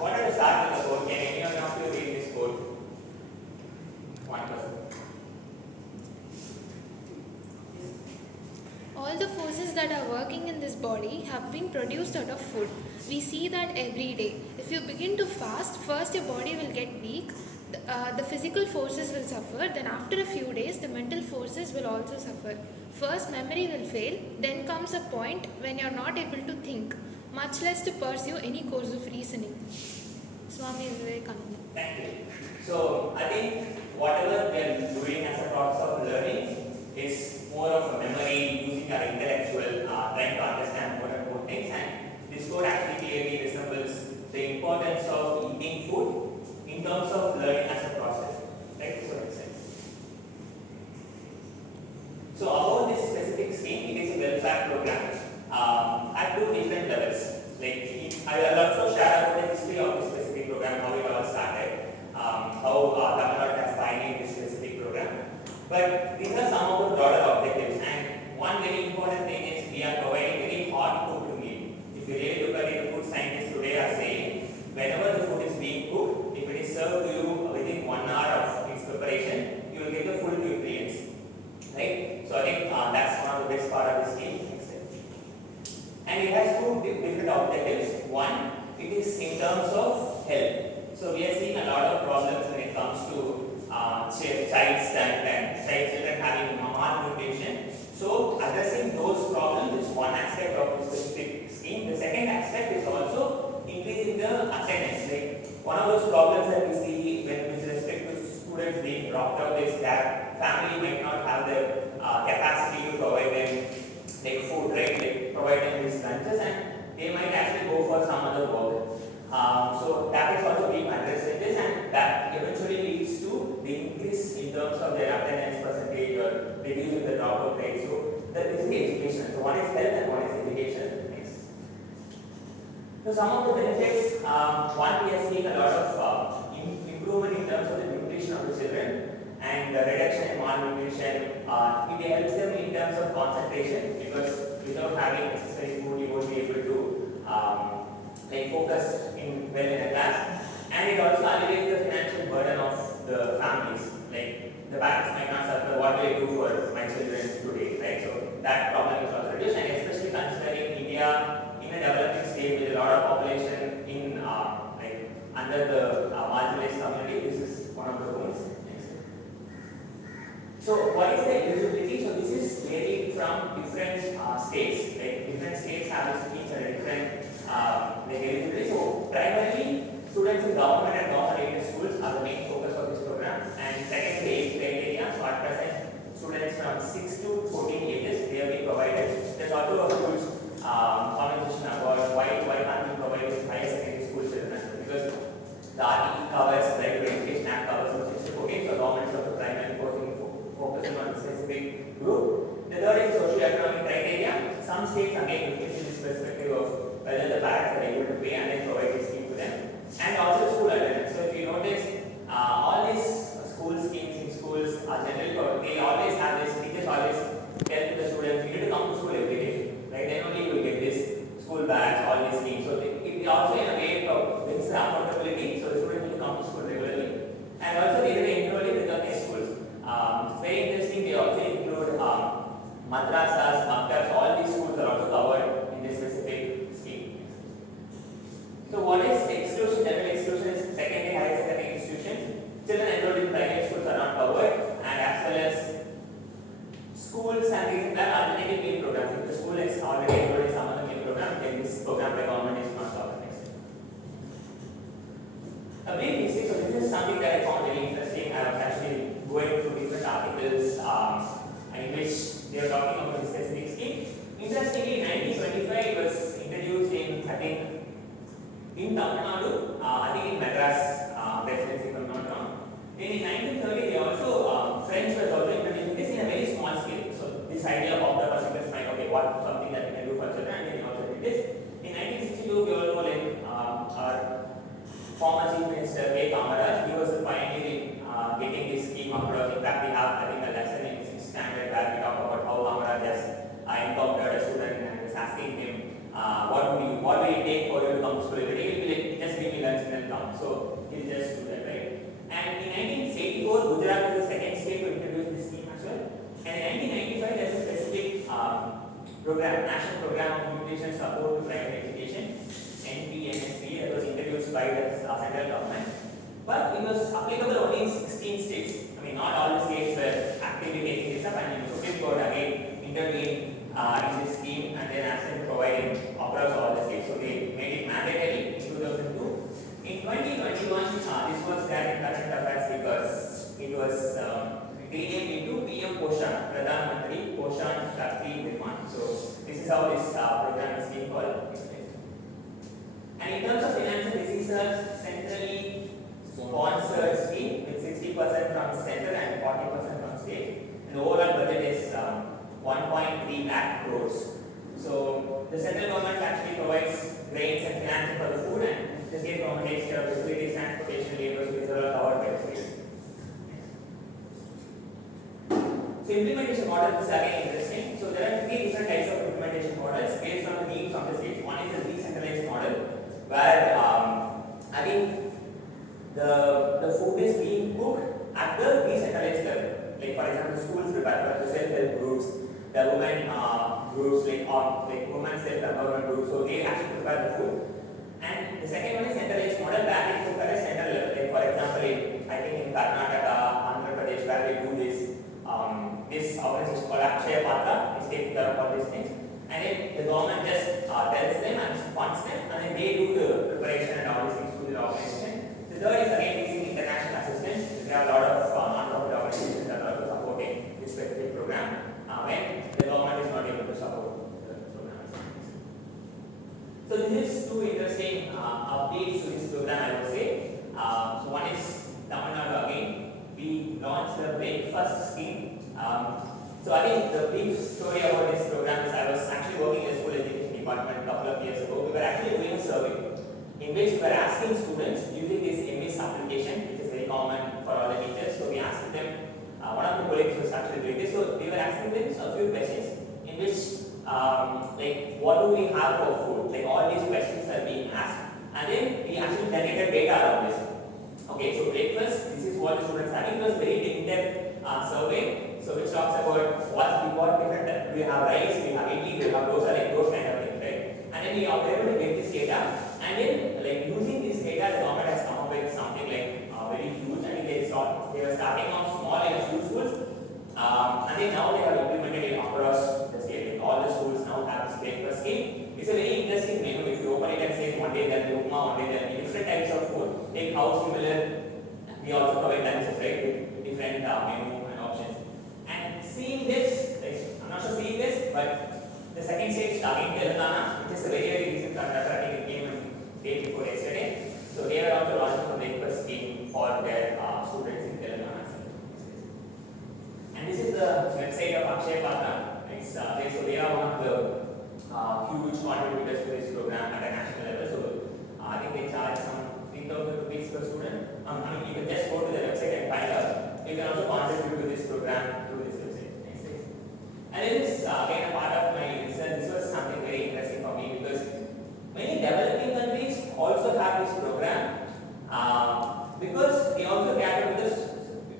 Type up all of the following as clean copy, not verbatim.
wanted to start with the quote. Can anyone of you read this quote? One person. All the forces that are working in this body have been produced out of food. We see that every day. If you begin to fast, first your body will get weak, the physical forces will suffer, then after a few days the mental forces will also suffer. First memory will fail, then comes a point when you are not able to think, much less to pursue any course of reasoning. Swami Vivekananda. Thank you. So I think whatever we are doing as a process of learning is more of a memory, using our intellectual, trying to understand more and more things, and this quote actually clearly resembles the importance of eating food in terms of learning as a process. Right? So makes sense. So about this specific scheme, it is a welfare program at two different levels. I will also share about the history of this specific program, how it all started, how Tamil Nadu has pioneered this specific program. But these are some of the broader objectives, and one very important thing is we are providing very hot cooked meal. If you really look at it, the food scientists today are saying whenever the food is being cooked, if it is served to you within 1 hour of its preparation, you will get the full nutrients. Right? So I think that's one of the best part of the scheme. And it has two different objectives. One, it is in terms of health. So we are seeing a lot of problems when it comes to children having malnutrition. So addressing those problems is one aspect of the specific scheme. The second aspect is also increasing the attendance. Like one of those problems that we see with respect to students being dropped out is that family might not have the capacity to provide them like food, right? Like provide them these lunches, and they might actually go for some other work. So that is also being addressed in this, and that eventually leads to the increase in terms of their attendance percentage or reducing the dropout rate. So that is the education. So one is health and one is education. Next. So some of the benefits, one, we are seeing a lot of improvement in terms of the nutrition of the children and the reduction in malnutrition. It helps them in terms of concentration, because without having necessary food, you won't be able to focus well in the class. And it also alleviates the financial burden of the families. Like the parents might not suffer, what do I do for my children today, right? So that problem is also reduced, and especially considering India in a developing state with a lot of population in under the marginalized community, this is one of the goals. So what is the eligibility? So this is varied from different states. Like different states have each a different eligibility. So primarily, students in government and government-aided schools are the main focus of this program. And second, the age criteria. So at present, students from 6 to 14 ages, they are being provided. There's also a huge conversation about why can't we provide this higher secondary school children? Because the RTE covers, like the Education Act covers from 6 to 14, so government is also primarily focusing on a specific group. The third is socio-economic criteria. Some states again look into this perspective of whether the parents are able to pay and then provide this scheme to them. And also school attendance. So if you notice, all these school schemes in schools are generally, they always have this, teachers always tell to the students, you need to come to school every day. Right? Then only you will get this school bags, all these schemes. So it also in a way brings the affordability, so the students will come to school regularly. And also they will enroll in recognized schools. Very interesting, they also include madrasas, maktabs, all these schools are also covered in this specific scheme. So what is exclusion? General exclusion is secondary, higher secondary institutions. Children enrolled in private schools are not covered, and as well as schools and things like alternative meal programs. If the school is already enrolled in some other meal program, then this program by government is not covered. A brief history. So this is something that I found very interesting. I was actually going through different articles in which they are talking about this specific scheme. Interestingly, in 1925 it was introduced in, I think, in Tamil Nadu, I think in Madras presidency, if I'm not wrong. Then in 1930, they also, French was also introducing this in a very small scale. So this idea popped up as a mind, okay, what something that we can do for children, and then they also did this. In 1962, we all know like our former Chief Minister K. Kamaraj, he was the pioneer in getting this scheme across. In fact, we have, I think, a lesson in 6th standard where we talk about how Kamaraj has encountered a student and was asking him, what will it take for you to come to school every day? He will be like, just give me lunch National Program of Nutrition Support to Primary Education, NPNSP, that was introduced by the central government. But it was applicable only in 16 states. I mean, not all the states were actively taking this up, and the Supreme Court again intervened in this scheme and then asked them to provide it across all the states. So they made it mandatory in 2002. In 2021, this was there in current affairs because it was renamed into PM Poshan, Pradhan Mantri Poshan Shakti Viman. So this is how this program is being called. And in terms of financing, this is a centrally sponsored scheme with 60% from center and 40% from state. And the overall budget is 1.3 lakh crores. So the central government actually provides grants and financing for the food, and the state government takes care of facilities, transportation, labor, which are all covered by the state. So implementation model is again interesting. So there are 3 different types of implementation models based on the needs of the state. One is the decentralized model, where again the food is being cooked at the decentralized level. Like for example, schools prepare for the self-help groups, the women groups, like women self-empowerment groups. So they actually prepare the food. And the second one is centralized model, where they cook at a central level. Like for example, I think in Karnataka, Andhra Pradesh, where they do this. This organization called Akshaya Patra is taking care of all these things, and then the government just tells them and funds them, and then they do the preparation and all these things through the organization. The third is again using international assistance. There are a lot of non-profit organizations that are also supporting this specific program when the government is not able to support the program. So this is 2 interesting updates to this program, I would say. So one is Tamil Nadu again. We launched the breakfast scheme. So I think the brief story about this program is I was actually working in the school education department a couple of years ago. We were actually doing a survey in which we were asking students using this MS application, which is very common for all the teachers. So we asked them, one of the colleagues was actually doing this. So we were asking them a few questions in which like what do we have for food? Like all these questions are being asked, and then we actually generated data around this. Okay, so breakfast, this is what the students had. It was very in-depth survey. So which talks about what different, we have rice, we have idli, we have dosa, like those kind of things, right? And then we are able to get this data, and then like using this data, the government has come up with something like very huge. I mean they were starting off small in a few schools, and then now they have implemented it across the state. Like all the schools now have this breakfast scheme. It's a very interesting menu. If you open it and say one day there will be upma, one day there will be different types of food. Like how similar, we also provide lunches, right, with different menu and options. And seeing this, I'm not sure seeing this, but the second stage starting Telangana, which is a very recent contract, I think it came day before yesterday. So they are also launching a breakfast scheme for their students in Telangana. And this is the website of Akshaya Patra. So they are one of the huge contributors to this program at a national level. So I think they charge some 3,000 rupees per student. I mean, you can just go to the website and find out. You can also contribute to this program through this website. Next slide. And this is again a part of my research. This was something very interesting for me because many developing countries also have this program because they also cater to the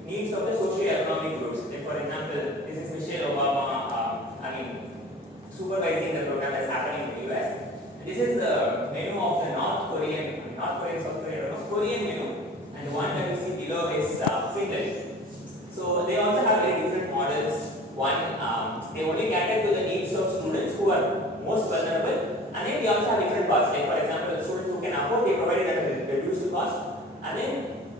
needs of the socio-economic groups. Like for example, this is Michelle Obama. Supervising the program that's happening in the US. This is the menu of the South Korean menu, and the one that you see below is Finland. So they also have very different models. One, they only cater to the needs of students who are most vulnerable, and then they also have different costs. Like for example, the students who can afford, they provide it at a reduced cost, and then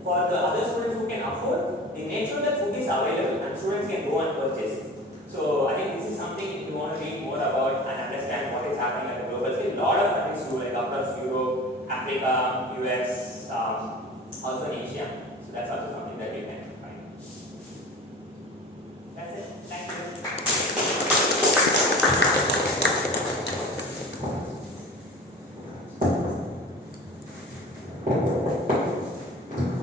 for the other students who can afford, they make sure that food is available and students can go and purchase. So I think this is something if you want to read more about and understand what is happening at the global scale. A lot of countries do, like across Europe, Africa, US,